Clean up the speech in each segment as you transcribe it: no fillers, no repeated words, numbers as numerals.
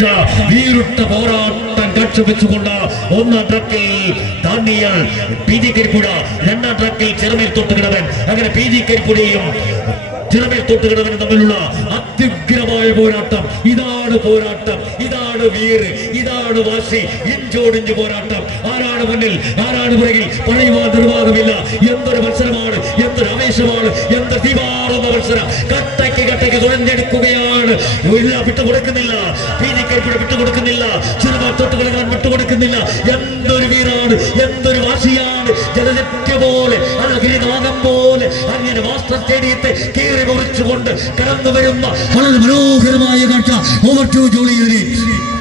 കാഴ്ച വീരുട്ട പോരാട്ടം കാഴ്ചവെച്ചുകൊണ്ട് ഒന്നാം ട്രക്കിൽ ദാനിയൽ പി ജി കരിപ്പുഴ, രണ്ടാം ട്രക്കിൽ ചിറമേൽ തൊട്ടുകിടവൻ. അങ്ങനെ പി ജി കരിപ്പുഴയും ചിറമേൽ തൊട്ടുകിടവനും തമ്മിലുള്ള അത്യുഗ്രമായ പോരാട്ടം. ഇതാണ് പോരാട്ടം, ഇതാണ് വീര്, ഇതാണ് വാശി. ഇഞ്ചോടിഞ്ച് പോരാട്ടം. ആരാണ് മുന്നിൽ, ആരാണ് പുറകിൽ പറയുവാൻ നിർവാഹമില്ല. എന്തൊരു മത്സരമാണ്, എന്തൊരു ആവേശമാണ്, എന്ത് തീവാറുന്ന മത്സരം. കട്ടയ്ക്ക് കട്ടയ്ക്ക് തുഴഞ്ഞെടുക്കുകയാണ്. വിട്ടുകൊടുക്കുന്നില്ല, പി ജി കരിപ്പുഴ വിട്ടുകൊടുക്കുന്നില്ല, ചിറമേൽ തൊട്ടുകിടവൻ വിട്ടുകൊടുക്കുന്നില്ല. എന്തൊരു വീരാണ്, എന്തൊരു വാശിയാണ്. ജലജറ്റ് പോലെ അഴകിരിനാഗം പോലെ അങ്ങനെ മാസ്റ്റർ സ്റ്റേഡിയത്തെ കീറി മുറിച്ചുകൊണ്ട് കടന്നു വരുന്ന വളരെ മനോഹരമായ കാഴ്ച. ഓവർ ടു ജോളിയുടെ.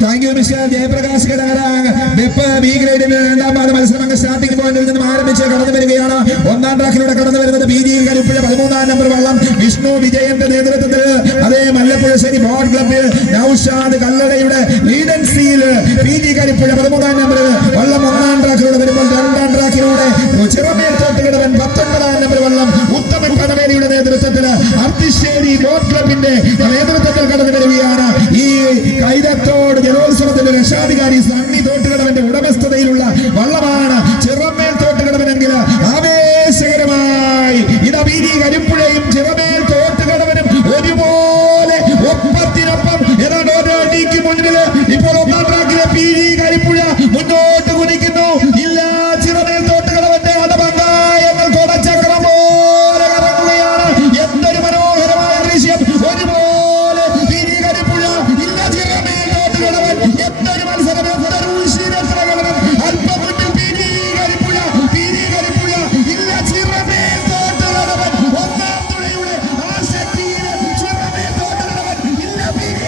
താങ്ക് യു മിസ്റ്റർ ജയപ്രകാശ് കടാരാങ്. വെപ്പ് ബി ഗ്രേഡിൽ രണ്ടാം പാദ മത്സരം സ്റ്റാർട്ടിംഗ് പോയിന്റിൽ നിന്നും ആരംഭിച്ച് കടന്നു വരികയാണ്. ഒന്നാം ട്രാക്കിലൂടെ കടന്നു വരുന്നത് പി ജി കരിപ്പുഴ 13-ാം നമ്പർ വള്ളം വിഷ്ണു വിജയന്റെ നേതൃത്വത്തിൽ അതേ മല്ലപ്പുഴശ്ശേരി ബോട്ട് ക്ലബ്ബ് നൌഷാദ് കല്ലടയുടെ ലീഡൻസിയിൽ പി ജി കരിപ്പുഴ 13-ാം നമ്പർ വള്ളം ഒന്നാം ട്രാക്കിലൂടെ വരുമ്പോൾ രണ്ടാം ട്രാക്കിലൂടെ ചിറമേൽ തൊട്ടുകിടവൻ 19-ാം നമ്പർ വള്ളം ഉത്തമൻ പനവേലിയുടെ നേതൃത്വത്തിൽ അർത്തിശ്ശേരി ബോട്ട് ക്ലബിന്റെ നേതൃത്വത്തിൽ കടന്നു വരികയാണ്. ഈ കൈതത്തോട് ജലോത്സവത്തിന്റെ രക്ഷാധികാരി സണ്ണി തോട്ടുകടവന്റെ ഉടമസ്ഥതയിലുള്ള വള്ളമാണ് ചിറമേൽ തോട്ടുകടവനെങ്കിൽ ആവേശകരമായി ഇതാ പി ജി കരിപ്പുഴയും ചിറമേൽ തോട്ടുകടവനും ഒരുപോലെ ഒപ്പത്തിനൊപ്പം ഏതാണ്ട് ഒരടിക്ക് മുന്നിൽ ഇപ്പോൾ ഒന്നാം ട്രാക്കിലെ പി ജി കരിപ്പുഴ മുന്നോട്ട് കുതിക്കുന്നു. ഇല്ല, ചിറമേൽ തോട്ടുകടവന്റെ അതപങ്കായങ്ങൾ കൊടച്ചക്രം പോലെ കറങ്ങുകയാണ്. എന്തൊരു മനോഹരമായ ദൃശ്യം. ഒരുപോലെ പി ജി കരിപ്പുഴ, ഇല്ല ചിറമേൽ തോട്ടുകടവൻ. എന്തൊരു മത്സരം, എന്തൊരു ഉശിരപ്രകടനം. അല്പം മുന്നിൽ പി ജി കരിപ്പുഴ, ഇല്ല ചിറമേൽ തോട്ടുകടവൻ. ഒന്നാം തുഴയുടെ ആശക്തിയിൽ ചിറമേൽ തോട്ടുകടവൻ, ഇല്ല പി ജി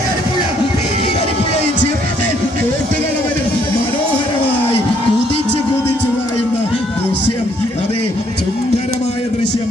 കരിപ്പുഴയും ചിറമേൽ തോട്ടുകടവനും മനോഹരമായി കുതിച്ചു പായുന്ന ദൃശ്യം. അതെ, സുന്ദരമായ ദൃശ്യം.